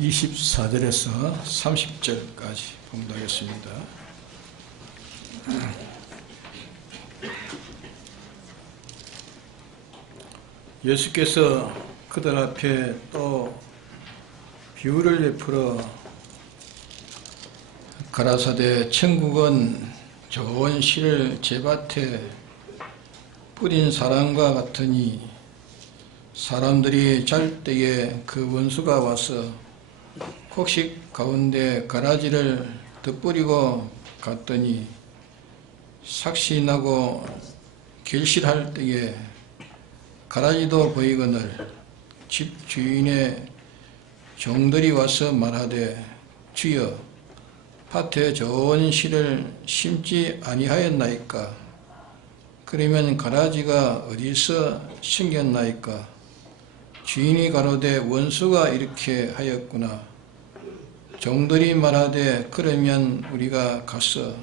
24절에서 30절까지 봉독하겠습니다. 예수께서 그들 앞에 또 비유를 베풀어 가라사대 천국은 좋은 씨를 제밭에 뿌린 사람과 같으니 사람들이 잘 때에 그 원수가 와서 곡식 가운데 가라지를 덧뿌리고 갔더니 삭신하고 결실할 때에 가라지도 보이거늘 집 주인의 종들이 와서 말하되 주여 밭에 좋은 씨를 심지 아니하였나이까? 그러면 가라지가 어디서 생겼나이까? 주인이 가로되 원수가 이렇게 하였구나. 종들이 말하되 그러면 우리가 가서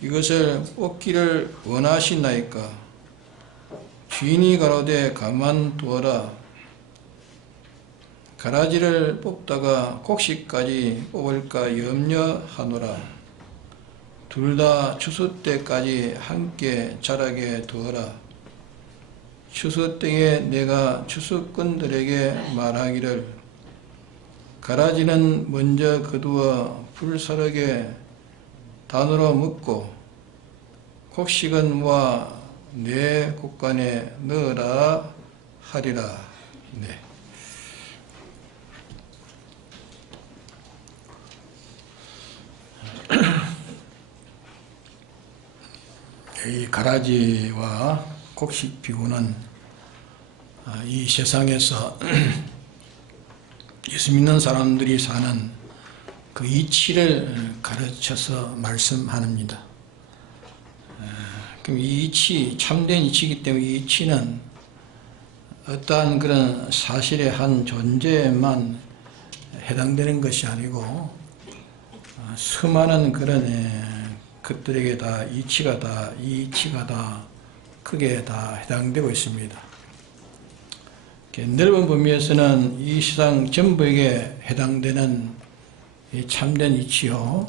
이것을 뽑기를 원하시나이까? 주인이 가로되 가만두어라. 가라지를 뽑다가 곡식까지 뽑을까 염려하노라. 둘 다 추수 때까지 함께 자라게 두어라. 추수 때에 내가 추수꾼들에게 말하기를 가라지는 먼저 거두어 불사르게 단으로 묶고 곡식은 모아 내 곡간에 넣으라 하리라. 네. 이 가라지와 곡식 비유는 이 세상에서 예수 믿는 사람들이 사는 그 이치를 가르쳐서 말씀합니다. 그럼 이 이치, 참된 이치이기 때문에 이 이치는 어떠한 그런 사실의 한 존재에만 해당되는 것이 아니고 수많은 그런 것들에게 다 이치가 다 크게 다 해당되고 있습니다. 넓은 범위에서는 이 세상 전부에게 해당되는 이 참된 이치요.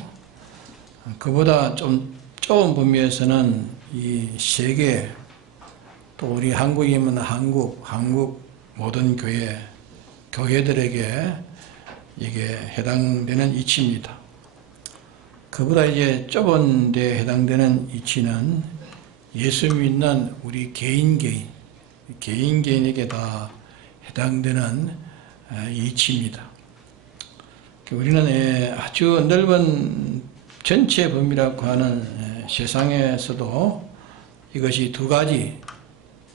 그보다 좀 좁은 범위에서는 이 세계, 또 우리 한국이면 한국 모든 교회들에게 이게 해당되는 이치입니다. 그보다 이제 좁은 데 해당되는 이치는 예수 믿는 우리 개인에게 다 해당되는 이치입니다. 우리는 아주 넓은 전체 범위라고 하는 세상에서도 이것이 두 가지,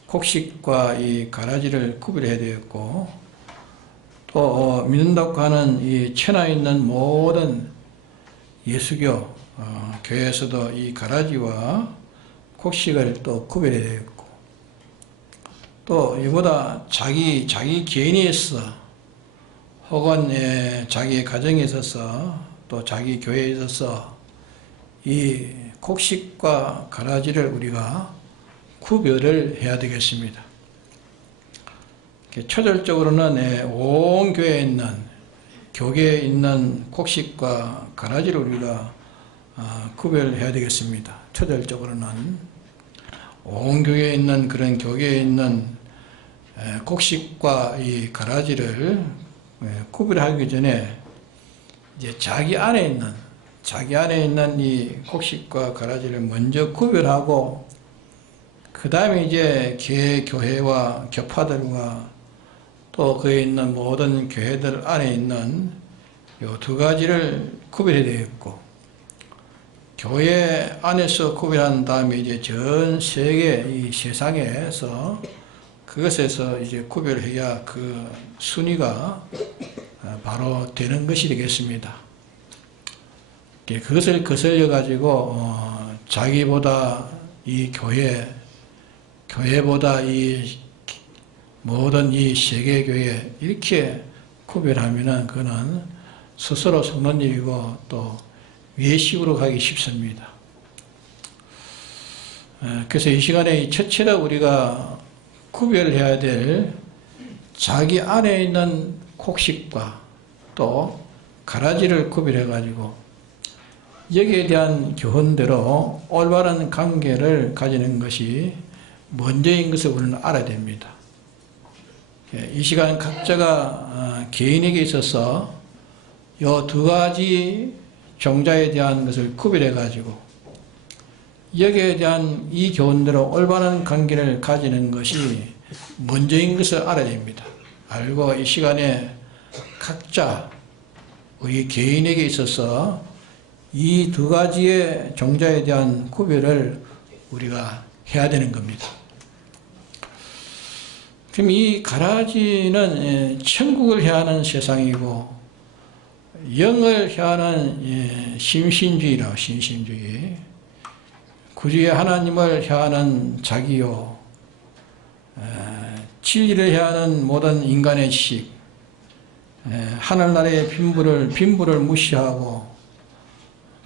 곡식과 이 가라지를 구별해야 되었고, 또 믿는다고 하는 이 천하에 있는 모든 예수교 교회에서도 이 가라지와 곡식을 또 구별해야 되겠고, 또 이보다 자기 개인에 있어 혹은 자기 가정에 있어서 또 자기 교회에 있어서 이 곡식과 가라지를 우리가 구별을 해야 되겠습니다. 초절적으로는 온 교회에 있는 교계에 있는 곡식과 가라지를 우리가 구별해야 되겠습니다. 초절적으로는 온 교회에 있는 그런 교계에 있는 곡식과 이 가라지를 구별하기 전에 이제 자기 안에 있는 이 곡식과 가라지를 먼저 구별하고, 그 다음에 이제 교회와 교파들과 또 그에 있는 모든 교회들 안에 있는 이 두 가지를 구별해야 되겠고, 교회 안에서 구별한 다음에 이제 전 세계 이 세상에서 그것에서 이제 구별해야 그 순위가 바로 되는 것이 되겠습니다. 그것을 거슬려 가지고 자기보다 이 교회보다 이 모든 이 세계교회 이렇게 구별하면은 그거는 스스로 속는 일이고 또 외식으로 가기 쉽습니다. 그래서 이 시간에 첫째로 우리가 구별해야 될 자기 안에 있는 곡식과 또 가라지를 구별해 가지고 여기에 대한 교훈대로 올바른 관계를 가지는 것이 먼저인 것을 우리는 알아야 됩니다. 이 시간 각자가 개인에게 있어서 이 두 가지 종자에 대한 것을 구별해 가지고 여기에 대한 이 교훈대로 올바른 관계를 가지는 것이 먼저인 것을 알아야 됩니다. 알고 이 시간에 각자 우리 개인에게 있어서 이 두 가지의 종자에 대한 구별을 우리가 해야 되는 겁니다. 그럼 이 가라지는 천국을 향하는 세상이고 영을 향하는 심신주의라고, 신심주의, 구주의 하나님을 향하는 자기요, 진리를 향하는 모든 인간의 식, 하늘나라의 빈부를 무시하고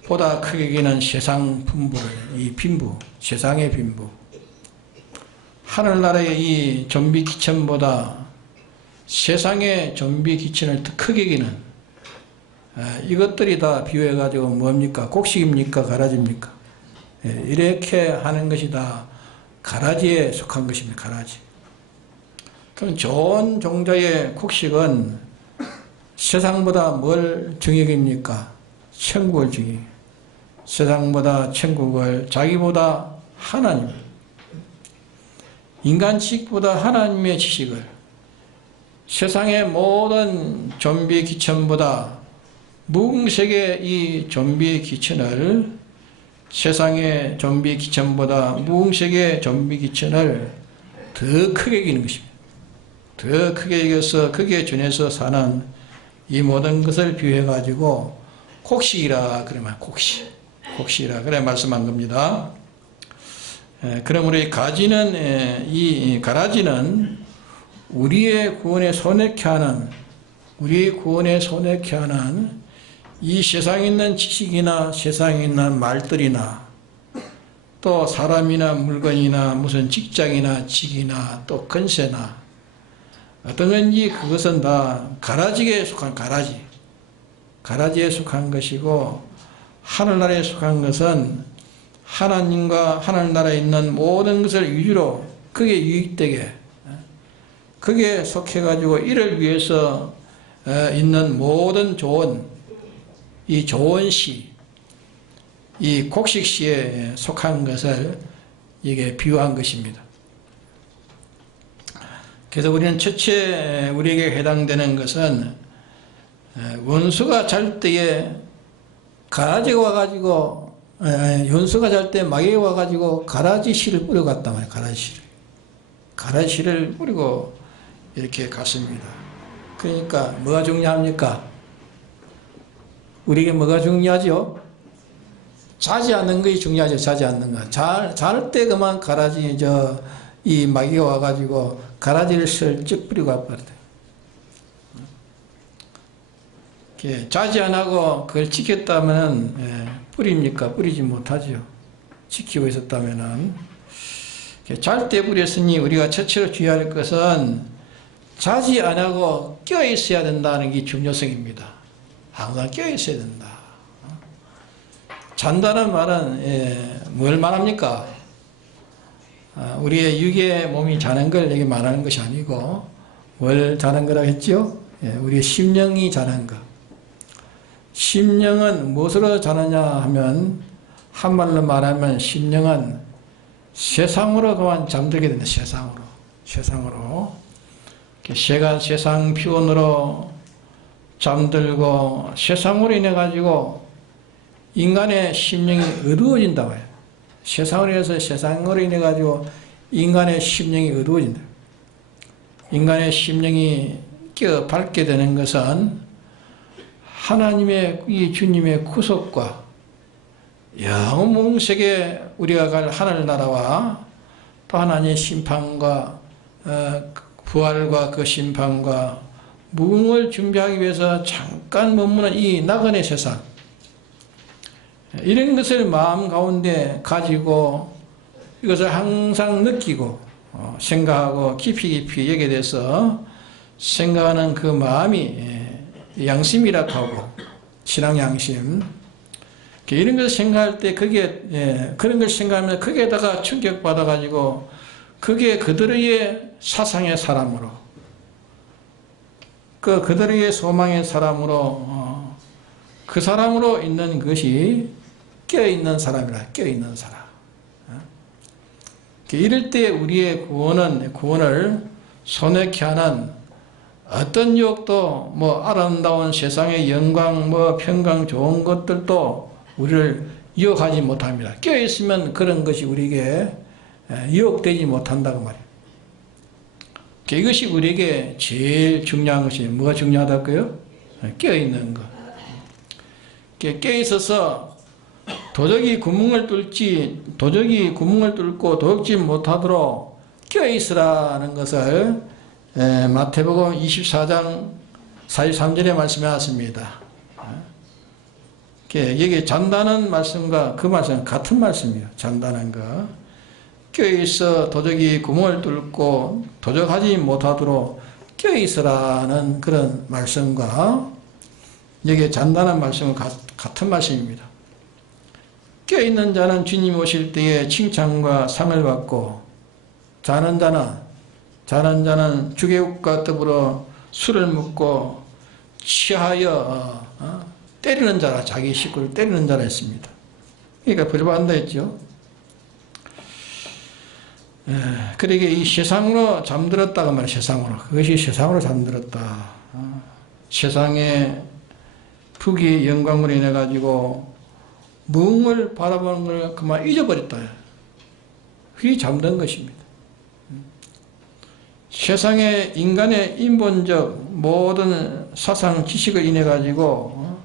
보다 크게 여기는 세상 분부를, 이 빈부, 세상의 빈부, 하늘나라의 이 좀비 기천보다 세상의 좀비 기천을 더 크게 여기는 이것들이 다 비유해가지고 뭡니까? 곡식입니까? 가라지입니까? 이렇게 하는 것이 다 가라지에 속한 것입니다. 가라지. 그럼 좋은 종자의 곡식은 세상보다 뭘 중요합니까? 천국을 중요. 세상보다 천국을, 자기보다 하나님, 인간 지식보다 하나님의 지식을, 세상의 모든 좀비 기천보다 무궁색의 이 좀비 기천을, 세상의 좀비 기천보다 무궁색의 좀비 기천을 더 크게 이기는 것입니다. 더 크게 이겨서 거기에 준해서 사는 이 모든 것을 비유해 가지고 곡식이라 그러면 곡식이라 그래 말씀한 겁니다. 그러므로 이 가라지는 우리의 구원에 손해케 하는, 우리의 구원에 손해케 하는 이 세상에 있는 지식이나 세상에 있는 말들이나 또 사람이나 물건이나 무슨 직장이나 직이나 또 건세나 어떤 건지 그것은 다 가라지에 속한 가라지에 속한 것이고, 하늘나라에 속한 것은 하나님과 하늘나라에 있는 모든 것을 위주로 그게 유익되게, 그게 속해가지고 이를 위해서 있는 모든 이 좋은 시, 이 곡식시에 속한 것을 이게 비유한 것입니다. 그래서 우리는 첫째 우리에게 해당되는 것은 원수가 잘 때에 가라지가 와가지고, 원수가 잘 때 마귀가 와가지고 가라지 씨를 뿌려갔단 말이에요. 가라지 씨를 뿌리고 이렇게 갔습니다. 그러니까 뭐가 중요합니까? 우리에게 뭐가 중요하죠? 자지 않는 것이 중요하죠. 자지 않는 것. 잘 때 그만 가라지 이 마귀가 와가지고 가라지를 슬쩍 뿌리고 와버렸다. 자지 안 하고 그걸 지켰다면 뿌립니까? 뿌리지 못하죠. 지키고 있었다면은. 잘 때 뿌렸으니 우리가 첫째로 주의할 것은 자지 안 하고 껴 있어야 된다는 게 중요성입니다. 항상 껴 있어야 된다. 잔다는 말은 뭘 말합니까? 우리의 육의 몸이 자는 걸 여기 말하는 것이 아니고 뭘 자는 거라고 했죠? 우리의 심령이 자는 것. 심령은 무엇으로 자느냐 하면, 한말로 말하면 심령은 세상으로 그만 잠들게 된다. 세상으로. 세상 피곤으로 잠들고 세상으로 인해 가지고 인간의 심령이 어두워진다고 해요. 세상으로 인해 가지고 인간의 심령이 어두워진다. 인간의 심령이 밝게 되는 것은 하나님의, 이 주님의 구속과 영원세계 우리가 갈 하늘나라와 또 하나님의 심판과 부활과 그 심판과 무궁을 준비하기 위해서 잠깐 머무는 이 나그네 세상, 이런 것을 마음 가운데 가지고 이것을 항상 느끼고 생각하고 깊이 여기에 대해서 생각하는 그 마음이 양심이라고 하고, 신앙 양심. 이런 걸 생각할 때 그런 걸 생각하면 거기에다가 충격받아가지고 그게 그들의 사상의 사람으로, 그들의 소망의 사람으로, 그 사람으로 있는 것이 깨어있는 사람이라, 깨어있는 사람. 이럴 때 우리의 구원을 손해케 하는 어떤 유혹도, 아름다운 세상의 영광, 평강 좋은 것들도 우리를 유혹하지 못합니다. 깨어있으면 그런 것이 우리에게 유혹되지 못한다고 말이에요. 이것이 우리에게 제일 중요한 것이 뭐가 중요하다고요? 깨어있는 것. 깨어있어서 도적이 구멍을 뚫고 도둑질 못하도록 깨어있으라는 것을 마태복음 24장 43절에 말씀해놨습니다. 여기 잔다는 말씀과 그 말씀은 같은 말씀이에요. 잔다는 거. 껴있어 도적이 구멍을 뚫고 도적하지 못하도록 껴있으라는 그런 말씀과 여기에 잔다는 말씀은 같은 말씀입니다. 껴있는 자는 주님 오실 때에 칭찬과 상을 받고, 자는 자는 주객과 더불어 술을 먹고 취하여 때리는 자라, 자기 식구를 때리는 자라 했습니다. 그러니까 벌받는다 했죠. 그러게 이 세상으로 잠들었다가 말이야. 세상으로. 그것이 세상으로 잠들었다. 세상의 부귀 영광으로 인해 가지고 무엇을 바라보는 걸 그만 잊어버렸다. 그게 잠든 것입니다. 세상의 인간의 인본적 모든 사상 지식을 인해 가지고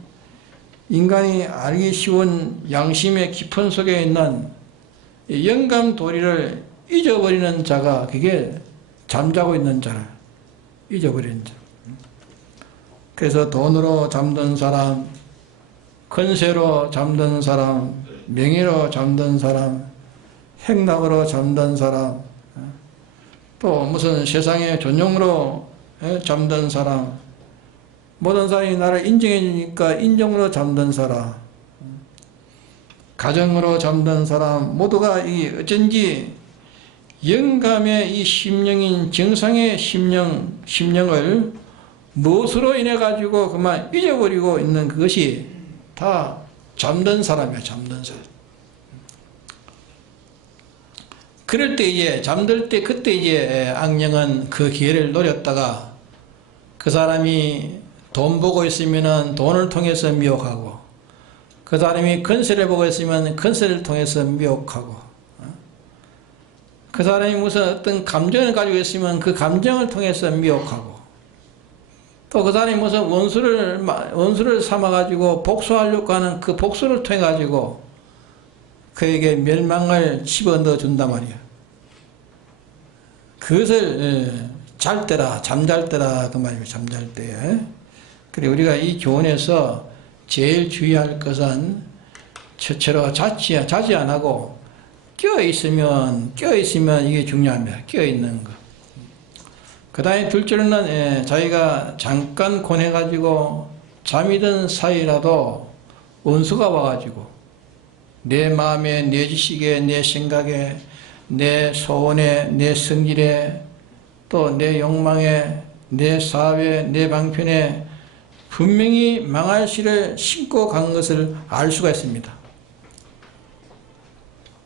인간이 알기 쉬운 양심의 깊은 속에 있는 영감 도리를 잊어버리는 자가, 그게 잠자고 있는 자라. 잊어버리는 자. 그래서 돈으로 잠든 사람, 권세로 잠든 사람, 명예로 잠든 사람, 행락으로 잠든 사람, 또 무슨 세상의 존용으로 잠든 사람, 모든 사람이 나를 인정해 주니까 인정으로 잠든 사람, 가정으로 잠든 사람, 모두가 어쩐지 영감의 이 심령인 정상의 심령을 무엇으로 인해 가지고 그만 잊어버리고 있는 그것이 다 잠든 사람이야. 잠든 사람. 그럴 때 잠들 때 그때 악령은 그 기회를 노렸다가 그 사람이 돈 보고 있으면은 돈을 통해서 미혹하고, 그 사람이 권세를 보고 있으면 권세를 통해서 미혹하고, 그 사람이 무슨 어떤 감정을 가지고 있으면 그 감정을 통해서 미혹하고, 또 그 사람이 무슨 원수를 삼아가지고 복수하려고 하는 그 복수를 통해가지고 그에게 멸망을 집어넣어 준단 말이야. 그것을 잠잘 때라 그 말이에요. 잠잘 때. 그래 우리가 이 교훈에서 제일 주의할 것은 처처로 자지 안 하고 깨어있으면 이게 중요합니다. 깨어있는 것. 그 다음에 둘째로는 자기가 잠깐 권해가지고 잠이 든 사이라도 원수가 와가지고 내 마음에, 내 지식에, 내 생각에, 내 소원에, 내 성질에, 또 내 욕망에, 내 사업에, 내 방편에 분명히 망할 씨를 심고 간 것을 알 수가 있습니다.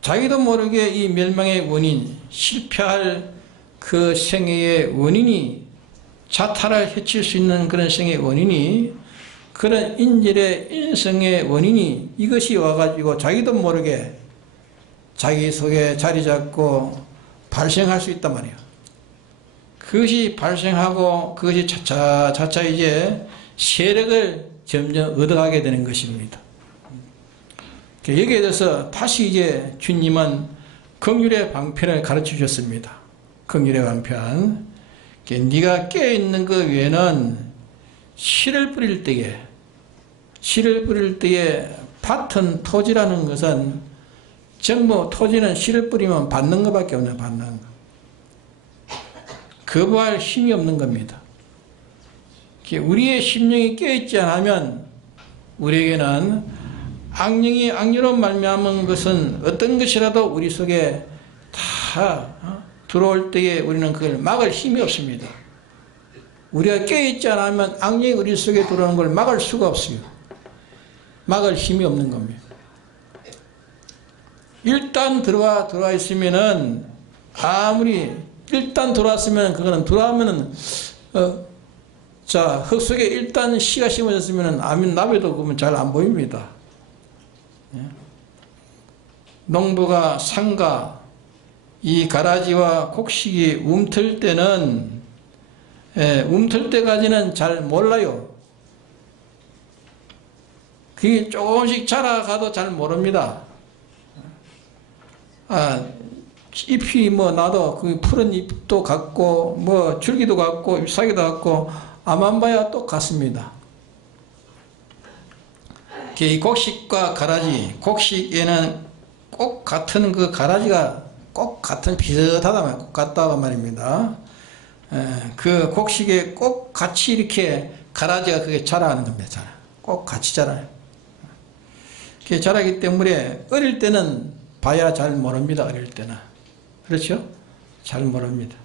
자기도 모르게 이 멸망의 원인, 실패할 그 생애의 원인이, 자타를 해칠 수 있는 그런 생애의 원인이, 그런 인질의 인성의 원인이 이것이 와가지고 자기도 모르게 자기 속에 자리 잡고 발생할 수 있단 말이에요. 그것이 발생하고 그것이 차차 이제 세력을 점점 얻어가게 되는 것입니다. 여기에 대해서 다시 이제 주님은 긍휼의 방편을 가르쳐 주셨습니다. 긍휼의 방편. 네가 깨어있는 것 외에는 씨를 뿌릴 때에 밭은 토지라는 것은 전부 토지는 씨를 뿌리면 받는 것밖에 없는 받는 것. 거부할 힘이 없는 겁니다. 우리의 심령이 깨어있지 않으면 우리에게는 악령이 악령으로 말미암은 것은 어떤 것이라도 우리 속에 다 들어올 때에 우리는 그걸 막을 힘이 없습니다. 우리가 깨어있지 않으면 악령이 우리 속에 들어오는 걸 막을 수가 없어요. 막을 힘이 없는 겁니다. 일단 들어와 있으면은 아무리 일단 들어왔으면 그거는 들어오면은 자, 흙 속에 일단 씨가 심어졌으면은 아멘 나베도 그러면 잘 안 보입니다. 농부가 상가 이 가라지와 곡식이 움틀 때는 움틀 때까지는 잘 몰라요. 그게 조금씩 자라가도 잘 모릅니다. 잎이 뭐 나도 그 푸른 잎도 같고 뭐 줄기도 같고 잎사귀도 같고 앞만 봐야 똑같습니다. 이 곡식과 가라지, 곡식에는 꼭 같은 그 가라지가 꼭 같은 비슷하다 꼭 같다고 말입니다. 그 곡식에 꼭 같이 이렇게 가라지가 그게 자라는 겁니다. 꼭 같이 자라요. 그게 자라기 때문에 어릴 때는 봐야 잘 모릅니다. 어릴 때는. 그렇죠? 잘 모릅니다.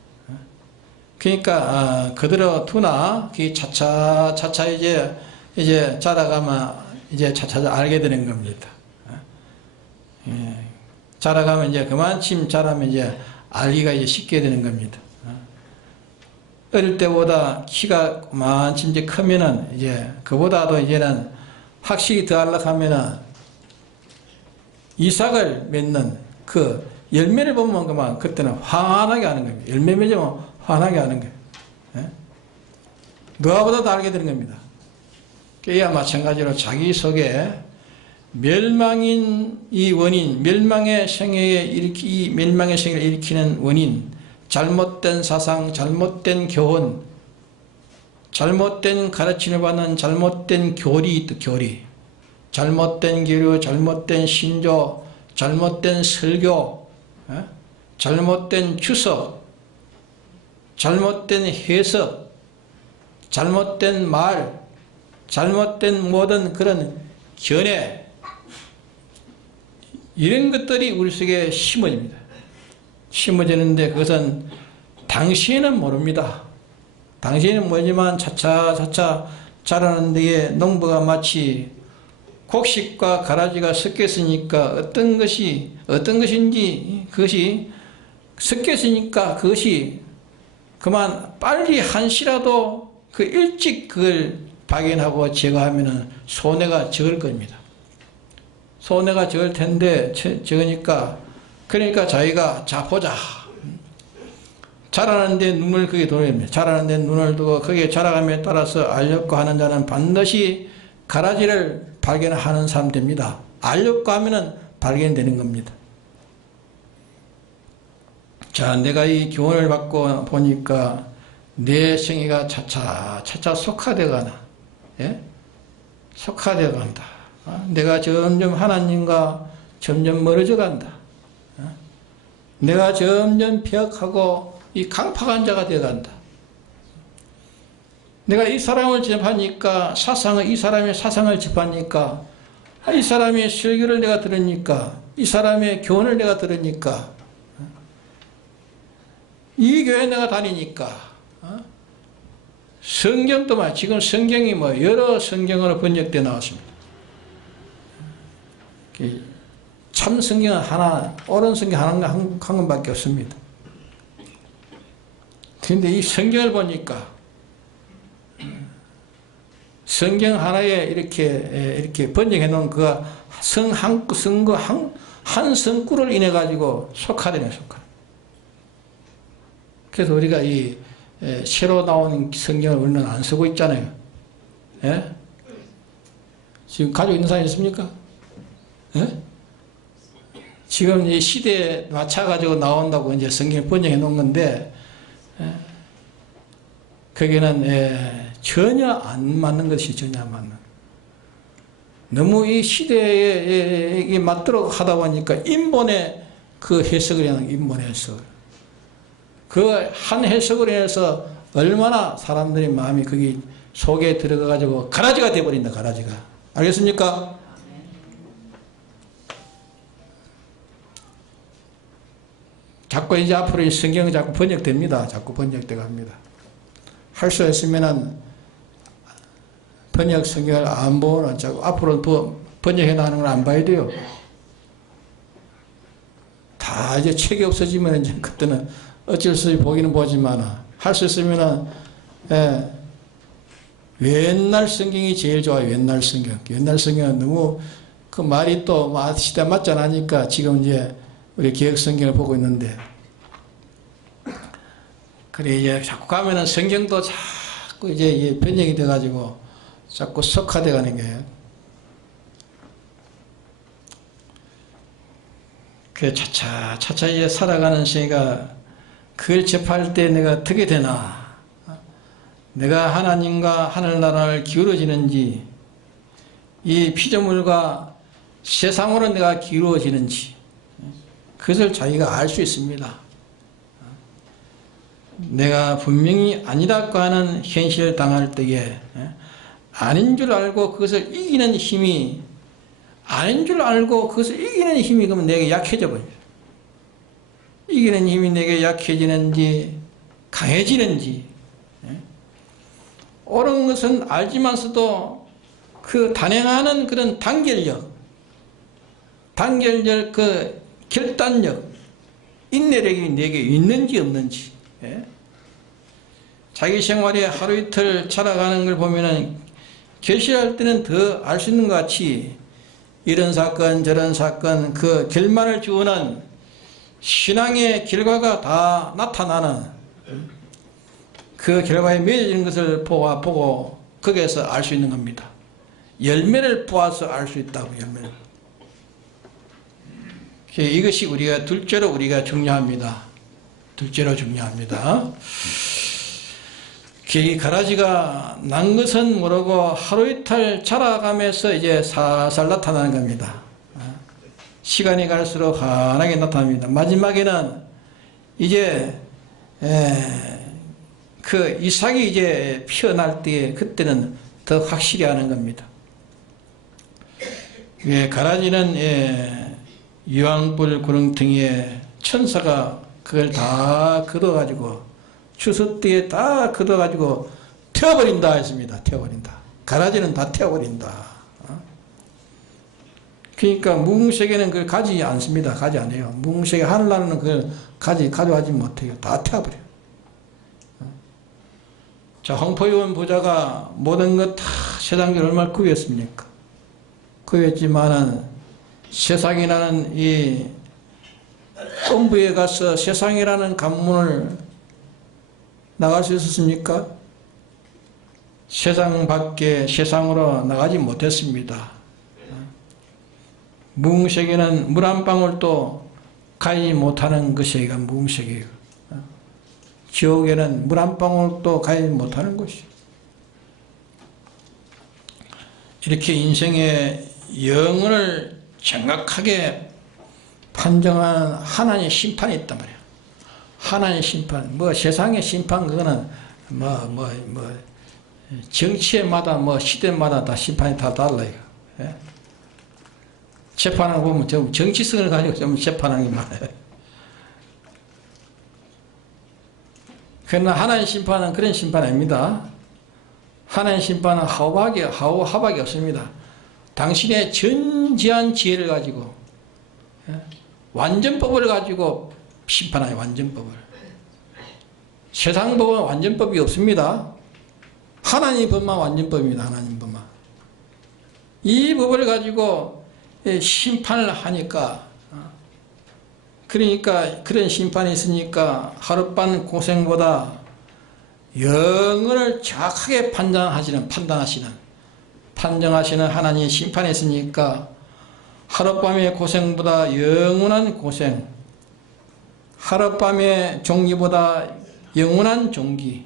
그러니까 그대로 두나 그게 차차 이제 자라가면 이제 차차 알게 되는 겁니다. 자라가면 이제 그만큼 자라면 이제 알기가 이제 쉽게 되는 겁니다. 어릴 때보다 키가 그만큼 이제 크면은 이제 그보다도 이제는 확실히 더 하려고 하면은 이삭을 맺는 그 열매를 보면 그만 그때는 환하게 하는 겁니다. 열매 맺으면 환하게 하는 거예요. 누가보다도 알게 되는 겁니다. 이와 마찬가지로 자기 속에 멸망인 이 원인, 멸망의 생애를 일으키는 원인, 잘못된 사상, 잘못된 교훈, 잘못된 가르침을 받는 잘못된 교리, 잘못된 교류, 잘못된 신조, 잘못된 설교, 잘못된 주석, 잘못된 해석, 잘못된 말, 잘못된 모든 그런 견해, 이런 것들이 우리 속에 심어집니다. 심어지는데 그것은 당시에는 모릅니다. 당시에는 모르지만 차차 자라는 데에 농부가 마치 곡식과 가라지가 섞였으니까 어떤 것인지 그것이 섞였으니까 그것이 그만 빨리 한시라도 그 일찍 그걸 발견하고 제거하면은 손해가 적을 겁니다. 손해가 적을 텐데 적으니까 그러니까 자기가 자 보자. 자라는데 눈을 그게 돌립니다. 자라는데 눈을 두고 거기에 자라감에 따라서 알렵고 하는 자는 반드시 가라지를 발견하는 사람 됩니다. 알렵고 하면은 발견되는 겁니다. 자, 내가 이 교훈을 받고 보니까 내 생애가 차차 속화되어 가나, 예? 속화되어 간다. 내가 점점 하나님과 점점 멀어져 간다. 내가 점점 폐역하고 이 강팍한 자가 되어 간다. 내가 이 사람을 접하니까 이 사람의 사상을 접하니까 이 사람의 설교를 내가 들으니까 이 사람의 교훈을 내가 들으니까 이 교회 내가 다니니까 성경도 말 지금 성경이 뭐 여러 성경으로 번역되어 나왔습니다. 참 성경은 하나, 옳은 성경 한 권밖에 없습니다. 그런데 이 성경을 보니까 성경 하나에 이렇게 번역해 놓은 그 한 성구를 인해 가지고 속화되네, 속화. 그래서 우리가 이 새로 나오는 성경을 우리는 안 쓰고 있잖아요. 예? 지금 가지고 있는 사람 있습니까? 예? 지금 이 시대에 맞춰가지고 나온다고 이제 성경을 번역해 놓은 건데, 거기는 전혀 안 맞는 것이 전혀 안 맞는. 너무 이 시대에 맞도록 하다 보니까 인본의 그 해석을 하는 인본 해석을. 그 한 해석을 해서 얼마나 사람들의 마음이 거기 속에 들어가가지고 가라지가 돼버린다. 가라지가. 알겠습니까? 자꾸 이제 앞으로 이 성경이 자꾸 번역됩니다. 자꾸 번역돼 갑니다. 할 수 있으면은 번역 성경을 안 보는 자꾸 앞으로 번역해 나가는 걸 안 봐야 돼요. 다 이제 책이 없어지면 이제 그때는 어쩔 수 없이 보기는 보지만 할 수 있으면은 옛날 성경이 제일 좋아요. 옛날 성경. 옛날 성경은 너무 그 말이 또 시대 맞지 않으니까 지금 이제 우리 개혁 성경을 보고 있는데 그래 이제 자꾸 가면은 성경도 자꾸 이제 번역이 돼가지고 자꾸 석화돼 가는 거예요. 그 차차 이제 살아가는 시기가 그걸 접할 때 내가 어떻게 되나? 내가 하나님과 하늘나라를 기울어지는지, 이 피조물과 세상으로 내가 기울어지는지, 그것을 자기가 알 수 있습니다. 내가 분명히 아니라고 하는 현실을 당할 때에 아닌 줄 알고 그것을 이기는 힘이 아닌 줄 알고 그것을 이기는 힘이 그러면 내게 약해져 버려요. 이기는 힘이 내게 약해지는지 강해지는지 옳은 것은 알지만서도 그 단행하는 그런 단결력 그 결단력 인내력이 내게 있는지 없는지 자기 생활에 하루 이틀 살아가는 걸 보면은 결실할 때는 더 알 수 있는 것 같이 이런 사건 저런 사건 그 결말을 주는 신앙의 결과가 다 나타나는 그 결과에 맺어지는 것을 보고 거기에서 알 수 있는 겁니다. 열매를 보아서 알 수 있다고. 열매를. 이것이 우리가 둘째로 우리가 중요합니다. 둘째로 중요합니다. 이 가라지가 난 것은 모르고 하루 이틀 자라가면서 이제 살살 나타나는 겁니다. 시간이 갈수록 환하게 나타납니다. 마지막에는 이제 그 이삭이 이제 피어날 때 그때는 더 확실히 하는 겁니다. 가라지는 유황불 구렁텅이에 천사가 그걸 다 걷어가지고 추수때에 다 걷어가지고 태워버린다 했습니다. 태워버린다. 가라지는 다 태워버린다. 그러니까 무궁색에는 그걸 가지 않습니다. 가지 않아요. 무궁색에 하늘나라는 그걸 가져가지 못해요. 다 태워버려요. 자, 홍포유원 부자가 모든 것 다 세상에 얼마나 구했습니까? 구했지만은 세상이라는 이 본부에 가서 세상이라는 관문을 나갈 수 있었습니까? 세상 밖에 세상으로 나가지 못했습니다. 무궁색에는 물 한 방울도 가지 못하는 것이 무궁색이에요. 지옥에는 물 한 방울도 가지 못하는 것이에요. 이렇게 인생의 영혼을 정확하게 판정하는 하나님의 심판이 있단 말이에요. 하나님의 심판, 세상의 심판, 그거는 정치에마다 시대마다 다 심판이 다 달라요. 예? 재판을 보면 정치성을 가지고 좀 재판하는 게 많아요. 그러나 하나님 심판은 그런 심판 아닙니다. 하나님 심판은 하우하박이 없습니다. 당신의 전지한 지혜를 가지고 완전법을 가지고 심판하여 완전법을. 세상 법은 완전법이 없습니다. 하나님 법만 완전법입니다. 하나님 법만. 이 법을 가지고 심판을 하니까 그러니까 그런 심판이 있으니까 하룻밤 고생보다 영혼을 정확하게 판단하시는 하나님의 심판이 있으니까 하룻밤의 고생보다 영원한 고생, 하룻밤의 종기보다 영원한 종기,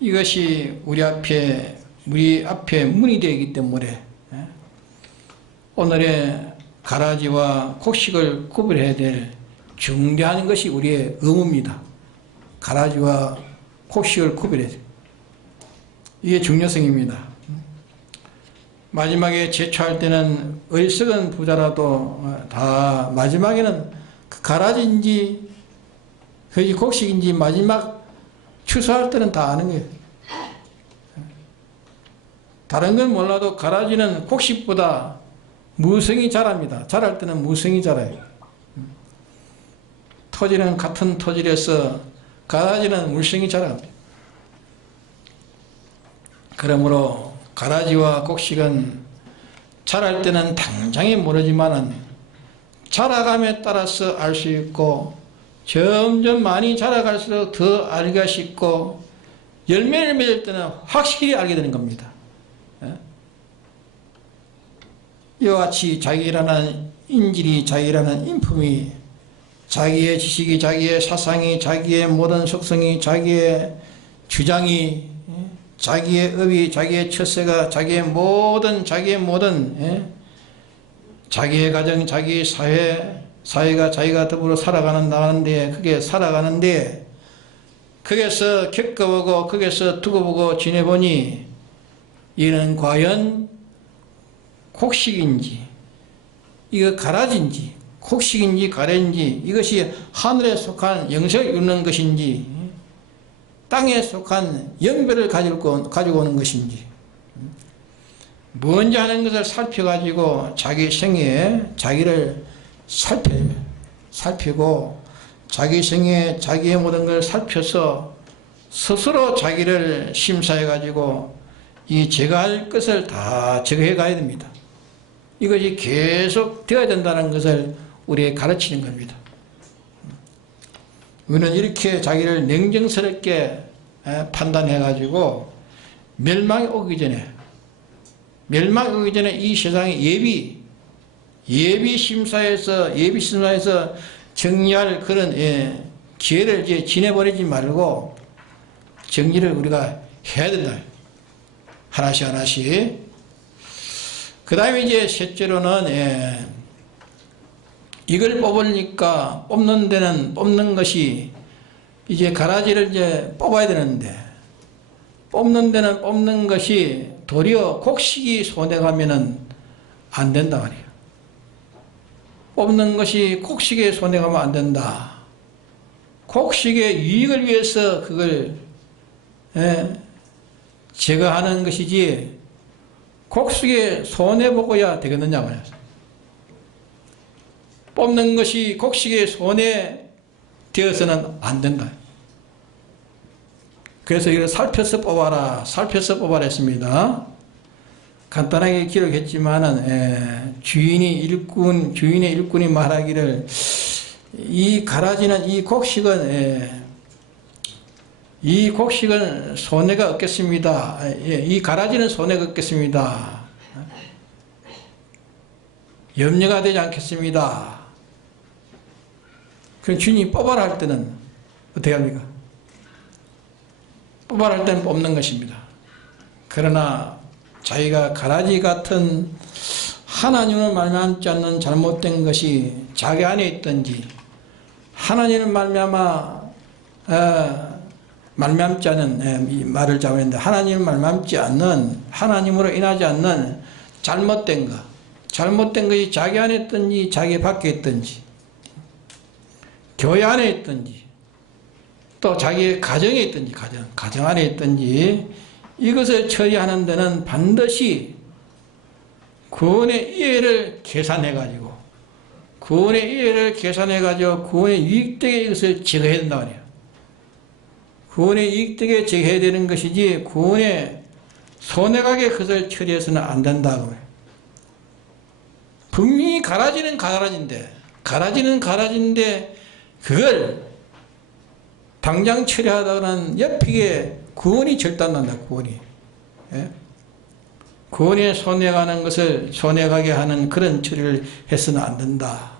이것이 우리 앞에 문이 되기 때문에 오늘의 가라지와 곡식을 구별해야 될 중대한 것이 우리의 의무입니다. 가라지와 곡식을 구별해야 돼요. 이게 중요성입니다. 마지막에 제초할 때는 어리석은 부자라도 다 마지막에는 그 가라지인지 거기 곡식인지 마지막 추수할 때는 다 아는 거예요. 다른 건 몰라도 가라지는 곡식보다 무성이 자랍니다. 자랄 때는 무성이 자라요. 토지는 같은 토질에서 가라지는 물성이 자랍니다. 그러므로 가라지와 곡식은 자랄 때는 당장에 모르지만은 자라감에 따라서 알 수 있고 점점 많이 자라갈수록 더 알기가 쉽고 열매를 맺을 때는 확실히 알게 되는 겁니다. 이와 같이 자기라는 인질이 자기라는 인품이 자기의 지식이 자기의 사상이 자기의 모든 속성이 자기의 주장이 자기의 업이 자기의 처세가 자기의 모든 자기의 가정 자기의 사회가 자기가 더불어 나가는데 그게 살아가는데 거기서 겪어보고 거기서 두고보고 지내보니 이는 과연 곡식인지 이거 가라지인지 곡식인지 가라지인지 이것이 하늘에 속한 영생을 이루는 것인지 땅에 속한 영별을 가지고 오는 것인지 먼저 하는 것을 살펴가지고 자기 생애에 자기를 살피고 자기 생애에 자기의 모든 걸 살펴서 스스로 자기를 심사해가지고 이 제가 할 것을 다 제거해 가야 됩니다. 이것이 계속 되어야 된다는 것을 우리에게 가르치는 겁니다. 우리는 이렇게 자기를 냉정스럽게 판단해가지고 멸망이 오기 전에 이 세상의 예비심사에서 정리할 그런 기회를 이제 지내버리지 말고 정리를 우리가 해야 된다. 하나씩. 그 다음에 이제 셋째로는 이걸 뽑으니까 뽑는 것이 이제 가라지를 이제 뽑아야 되는데 뽑는 데는 뽑는 것이 도리어 곡식이 손해가면은 안 된다 말이에요. 뽑는 것이 곡식에 손해가면 안 된다. 곡식의 유익을 위해서 그걸 제거하는 것이지 곡식에 손해보고야 되겠느냐 말이에요. 뽑는 것이 곡식에 손해되어서는 안 된다. 그래서 이걸 살펴서 뽑아라 했습니다. 간단하게 기록했지만은 주인의 일꾼이 말하기를 이 가라지는 이 곡식은 손해가 없겠습니다. 이 가라지는 손해가 없겠습니다. 염려가 되지 않겠습니다. 그럼 주인이 뽑아라 할 때는 어떻게 합니까? 뽑아라 할 때는 뽑는 것입니다. 그러나 자기가 가라지 같은 하나님을 말미암지 않는 잘못된 것이 자기 안에 있든지 하나님을 말미암지 않는 이 말을 잡았는데 하나님을 말미암지 않는 하나님으로 인하지 않는 잘못된 것이 자기 안에 있든지 자기 밖에 있든지 교회 안에 있든지 또 자기의 가정에 있든지 가정 안에 있든지 이것을 처리하는 데는 반드시 구원의 이해를 계산해가지고 구원의 유익되게 이것을 제거해야 된다 말이에요. 구원의 유익되게 제거해야 되는 것이지 구원에 손해가게 그것을 처리해서는 안 된다고 해요. 분명히 가라지는 가라지인데 그걸 당장 처리하다가는 옆이게 구원이 절단난다. 구원에 손해가는 것을 손해가게 하는 그런 처리를 해서는 안 된다.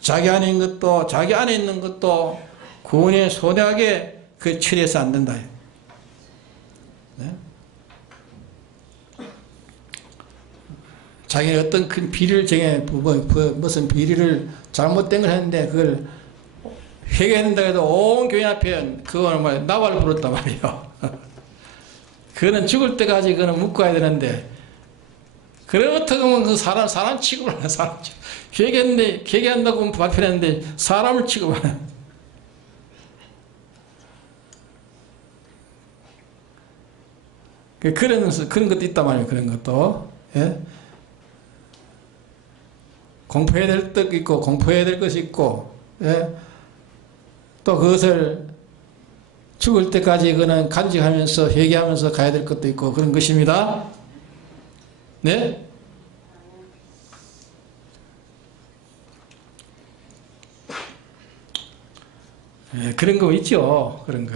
자기 안에 있는 것도 구원에 손해가게 그 처리해서 안 된다. 자기는 어떤 큰 비리를 무슨 비리를 잘못된 걸 했는데 그걸 회개한다 해도 온 교회 앞에 그거는 나발을 불었단 말이에요. 그거는 죽을 때까지 그거는 묶어야 되는데, 그렇다고 그 사람 취급을 하는 사람 회개한다고 발표했는데 사람을 취급하는. 그런 것도 있단 말이에요. 그런 것도. 예? 공포해야 될 것도 있고, 공포해야 될 것이 있고, 예? 또 그것을 죽을 때까지 그는 간직하면서 회개하면서 가야 될 것도 있고, 그런 것입니다. 네? 예, 그런 거 있죠. 그런 거.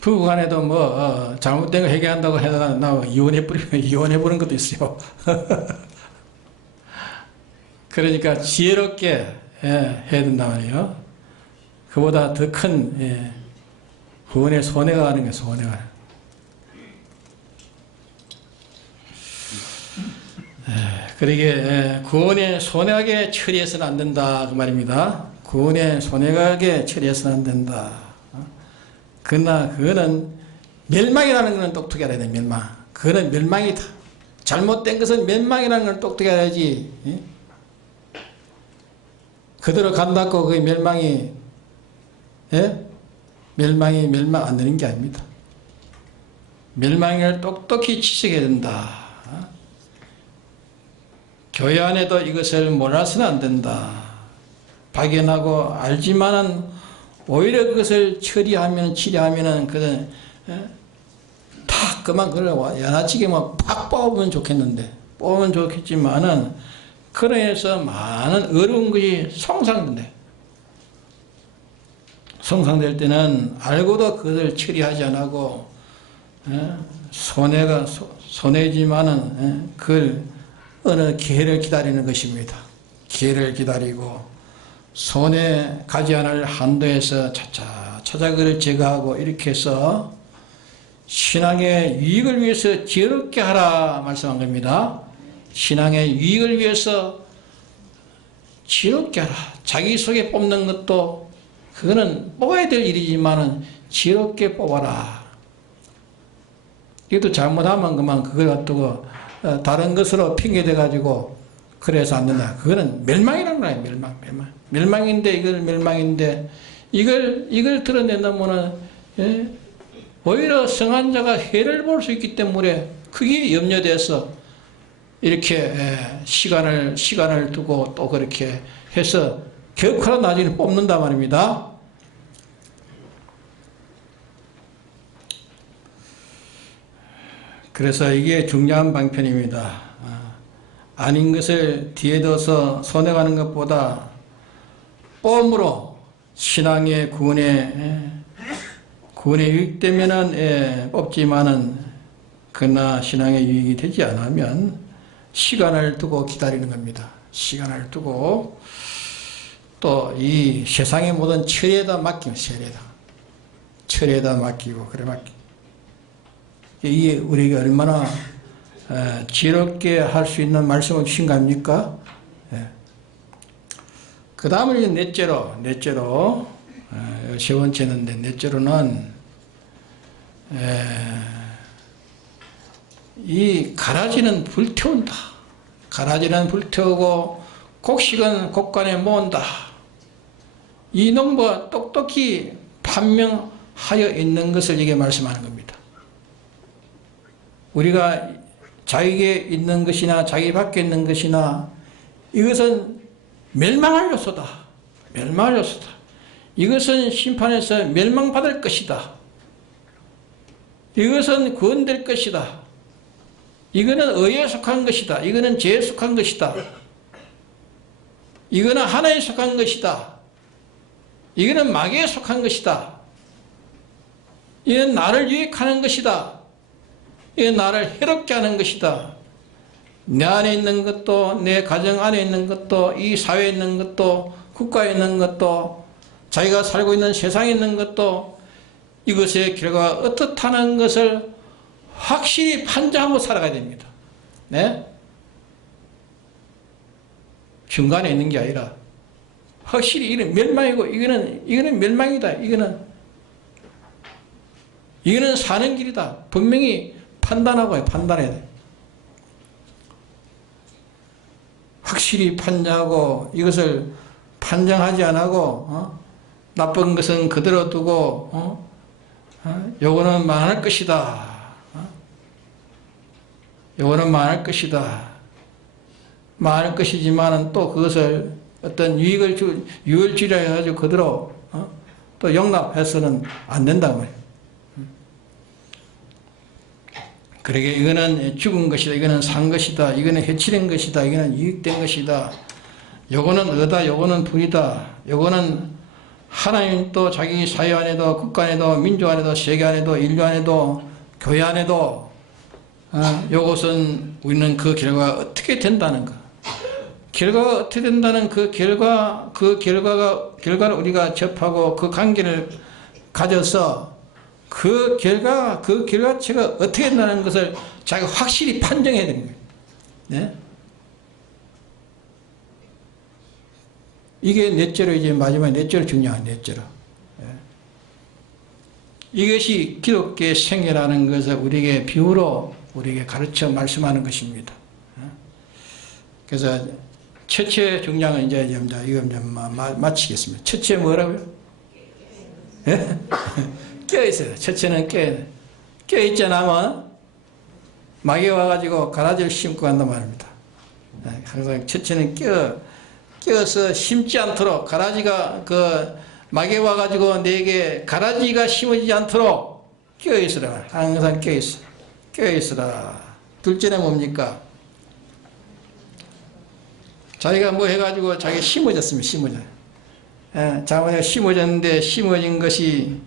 부부 간에도 잘못된 거 회개한다고 해서 이혼해버리는 것도 있어요. 그러니까 지혜롭게 해야 된단 말이에요. 그보다 더 큰 구원의 손해가 가는 거예요. 손해가. 그러게 구원의 손해가게 처리해서는 안 된다 그 말입니다. 구원의 손해가게 처리해서는 안 된다. 그러나 그거는 멸망이라는 것은 똑똑히 알아야 돼. 멸망. 그거는 멸망이다. 잘못된 것은 멸망이라는 걸 똑똑히 알아야지. 그대로 간다고 그 멸망이 멸망 안 되는 게 아닙니다. 멸망을 똑똑히 지적해야 된다. 교회 안에도 이것을 몰라서는 안 된다. 발견하고 알지만은 오히려 그것을 치료하면은 그는 탁 그만 그걸 야나치게 팍 뽑으면 좋겠는데, 뽑으면 좋겠지만은 그래서 많은 어려운 것이 성상될 때는 알고도 그것을 처리하지 않고 손해지만은 그걸 어느 기회를 기다리는 것입니다. 기회를 기다리고 손해 가지 않을 한도에서 차차 그를 제거하고 이렇게 해서 신앙의 유익을 위해서 지혜롭게 하라 말씀한 겁니다. 신앙의 유익을 위해서 지혜롭게 하라. 자기 속에 뽑는 것도 그거는 뽑아야 될 일이지만은 지혜롭게 뽑아라. 이것도 잘못하면 그만 그걸 갖두고 다른 것으로 핑계대 가지고 그래서 안 된다. 그거는 멸망이라는 거예요. 멸망인데 이걸 멸망인데 이걸 드러낸다면은 오히려 성한자가 해를 볼 수 있기 때문에 그게 염려돼서 이렇게 시간을 두고 또 그렇게 해서 격하로 나중에 뽑는단 말입니다. 그래서 이게 중요한 방편입니다. 아닌 것을 뒤에 둬서 손해가는 것보다 뽐으로 신앙의 구원에 유익되면은 뽑지만은 그러나 신앙의 유익이 되지 않으면 시간을 두고 기다리는 겁니다. 시간을 두고 또 이 세상의 모든 철에다 맡기면 철에다 맡기고 그래 맡기고 이게 우리가 얼마나 지혜롭게 할 수 있는 말씀을 주신 거 아닙니까? 그 다음은 이제 넷째로 세 번째인데 넷째로는 이 가라지는 불태운다. 가라지는 불태우고 곡식은 곡간에 모은다. 이 농부가 똑똑히 판명하여 있는 것을 이게 말씀하는 겁니다. 우리가 자기에게 있는 것이나 자기 밖에 있는 것이나 이것은 멸망할 요소다. 멸망할 요소다. 이것은 심판에서 멸망받을 것이다. 이것은 구원될 것이다. 이거는 의에 속한 것이다. 이거는 죄에 속한 것이다. 이거는 하나에 속한 것이다. 이거는 마귀에 속한 것이다. 이건 나를 유익하는 것이다. 이건 나를 해롭게 하는 것이다. 내 안에 있는 것도 내 가정 안에 있는 것도 이 사회에 있는 것도 국가에 있는 것도 자기가 살고 있는 세상에 있는 것도 이것의 결과가 어떻다는 것을 확실히 판단하고 살아가야 됩니다. 네? 중간에 있는 게 아니라 확실히 이거는 멸망이고 이거는 멸망이다. 이거는 이거는 사는 길이다. 분명히 판단하고 판단해야 돼. 확실히 판단하고 이것을 판정하지 않고 나쁜 것은 그대로 두고 요거는 망할 것이다. 요거는 망할 것이다. 망할 것이지만은 또 그것을 어떤 유월주의라 해가지고 그대로 또 용납해서는 안 된다고 말이에요. 그러게 이거는 죽은 것이다. 이거는 산 것이다. 이거는 해치는 것이다. 이거는 유익된 것이다. 요거는 의다. 요거는 불이다. 요거는 하나님 또 자기 사회 안에도 국가 안에도 민족 안에도 세계 안에도 인류 안에도 교회 안에도 요것은 우리는 그 결과가 어떻게 된다는 거. 결과가 어떻게 된다는 그 결과를 우리가 접하고 그 관계를 가져서 그 결과체가 어떻게 된다는 것을 자기가 확실히 판정해야 되는 거예요. 네? 이게 넷째로 이제 마지막 넷째로 중요한 넷째로. 네. 이것이 기독교의 생애라는 것을 우리에게 비유로 우리에게 가르쳐 말씀하는 것입니다. 그래서 첫째 중량은 이제 이거 마치겠습니다. 첫째 뭐라고요? 네? 껴있어요. 첫째는 껴있자나면 막에 와가지고 가라지를 심고 간단 말입니다. 항상 첫째는 껴서 심지 않도록 가라지가 막에 와가지고 내게 가라지가 심어지지 않도록 껴있으라. 항상 껴있으라. 둘째는 뭡니까? 자기가 뭐 해가지고 자기 심어졌습니다. 자기가 심어졌는데 심어진 것이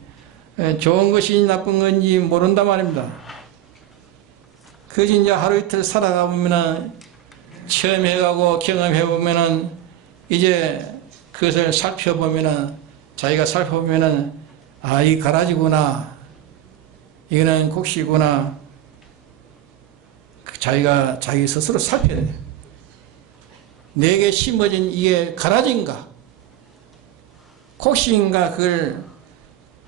좋은 것이 나쁜 건지 모른단 말입니다. 그것이 이제 하루 이틀 살아가 보면은 처음 해가고 경험해 보면은 이제 그것을 살펴보면은 자기가 살펴보면은 이 가라지구나. 이거는 곡식이구나. 자기가 자기 스스로 살펴야 돼요. 내게 심어진 이게 가라지인가 곡식인가 그걸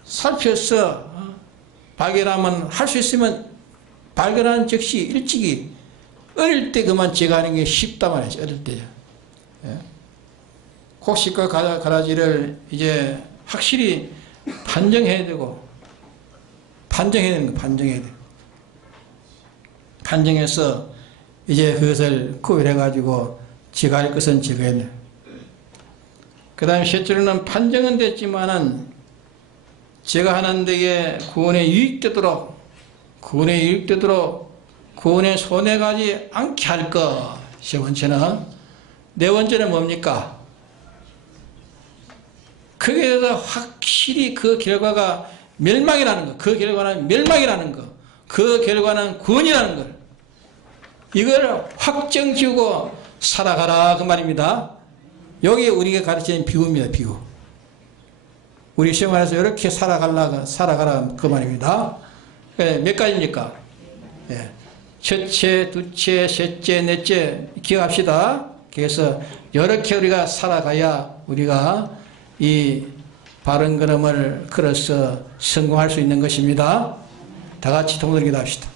살펴서 발견하면 할 수 있으면 발견하는 즉시 일찍이 어릴 때 그만 제거하는 게 쉽단 말이죠. 어릴 때요. 예? 곡식과 가라지를 이제 확실히 판정해야 되고 판정해야 되는 거 판정해야 돼. 판정해서 이제 그것을 구별해 가지고 제거할 것은 제거해야 돼. 그 다음에 셋째로는 판정은 됐지만은 제거하는 데에 구원에 유익되도록 구원에 손해가지 않게 할 것. 세 번째는 네 번째는 뭡니까? 거기에 대해서 확실히 그 결과가 멸망이라는 것. 그 결과는 멸망이라는 것. 그 결과는 구원이라는 것. 이걸 확정 지우고 살아가라 그 말입니다. 여기 우리가 가르치는 비유입니다. 비유. 우리 생활에서 이렇게 살아가라 그 말입니다. 몇 가지입니까? 예. 첫째, 둘째, 셋째, 넷째 기억합시다. 그래서 이렇게 우리가 살아가야 우리가 이 바른 걸음을 걸어서 성공할 수 있는 것입니다. 다 같이 동일하게 합시다.